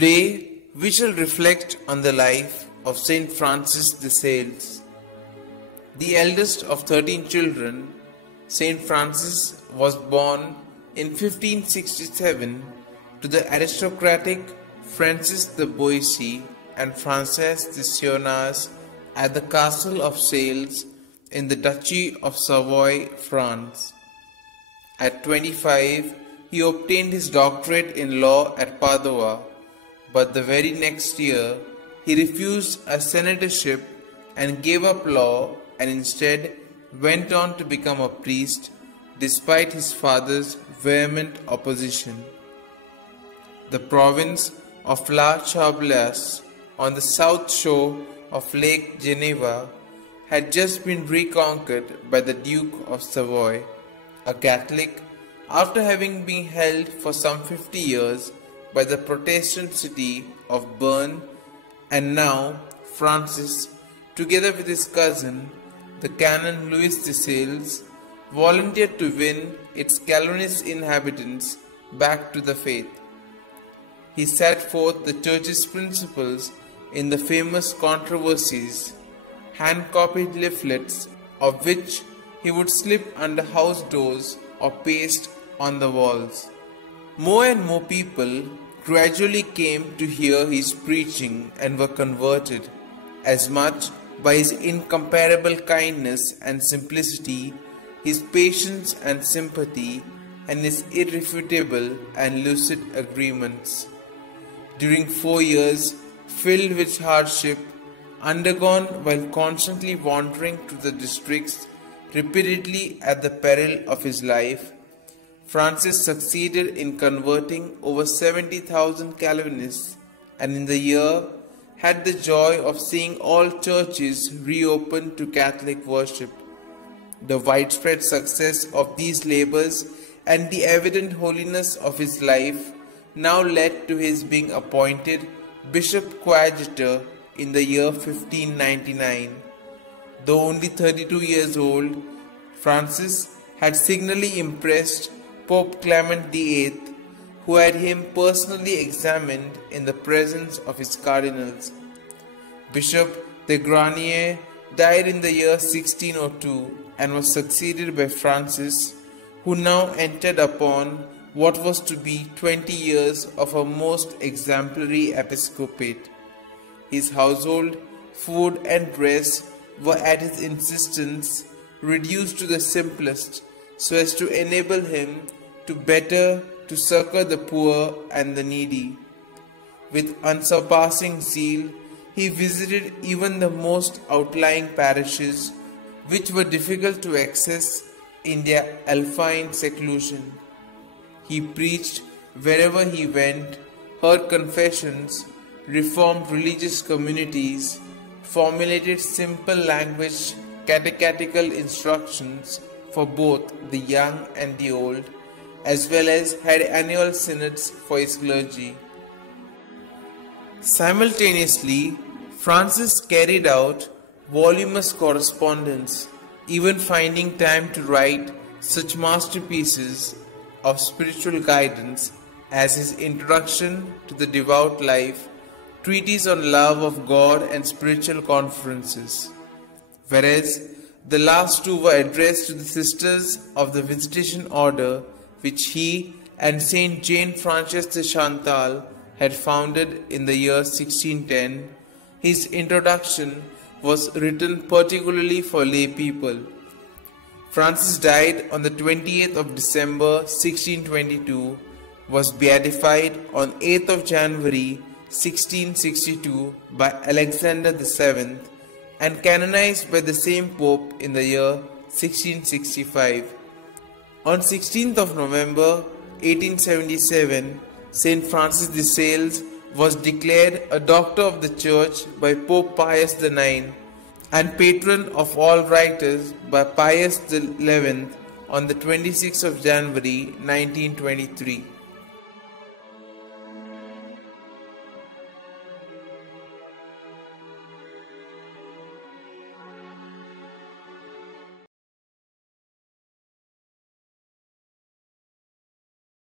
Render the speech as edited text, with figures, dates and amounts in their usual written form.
Today, we shall reflect on the life of Saint Francis de Sales. The eldest of 13 children, Saint Francis was born in 1567 to the aristocratic Francis de Boissy and Françoise de Sionas at the castle of Sales in the Duchy of Savoy, France. At 25, he obtained his doctorate in law at Padua, but the very next year he refused a senatorship and gave up law and instead went on to become a priest despite his father's vehement opposition. The province of La Chablaise on the south shore of Lake Geneva had just been reconquered by the Duke of Savoy, a Catholic, after having been held for some 50 years by the Protestant city of Bern, and now Francis, together with his cousin, the Canon Louis de Sales, volunteered to win its Calvinist inhabitants back to the faith. He set forth the Church's principles in the famous controversies, hand-copied leaflets of which he would slip under house doors or paste on the walls. More and more people gradually came to hear his preaching and were converted, as much by his incomparable kindness and simplicity, his patience and sympathy, and his irrefutable and lucid agreements. During 4 years filled with hardship, undergone while constantly wandering to the districts repeatedly at the peril of his life, Francis succeeded in converting over 70,000 Calvinists, and in the year had the joy of seeing all churches reopened to Catholic worship. The widespread success of these labors and the evident holiness of his life now led to his being appointed Bishop Coadjutor in the year 1599. Though only 32 years old, Francis had signally impressed Pope Clement VIII, who had him personally examined in the presence of his cardinals. Bishop de Granier died in the year 1602 and was succeeded by Francis, who now entered upon what was to be 20 years of a most exemplary episcopate. His household, food and dress were at his insistence reduced to the simplest so as to enable him to succor the poor and the needy. With unsurpassing zeal, he visited even the most outlying parishes which were difficult to access in their alpine seclusion. He preached wherever he went, heard confessions, reformed religious communities, formulated simple language catechetical instructions for both the young and the old, as well as had annual synods for his clergy. Simultaneously, Francis carried out voluminous correspondence, even finding time to write such masterpieces of spiritual guidance as his Introduction to the Devout Life, Treatise on Love of God and Spiritual Conferences, whereas the last two were addressed to the Sisters of the Visitation Order, which he and Saint Jane Frances de Chantal had founded in the year 1610. His introduction was written particularly for lay people. Francis died on the 28th of December 1622, was beatified on 8th of January 1662 by Alexander VII, and canonized by the same Pope in the year 1665. On 16th of November 1877, Saint Francis de Sales was declared a Doctor of the Church by Pope Pius IX and Patron of all writers by Pius XI on the 26th of January 1923.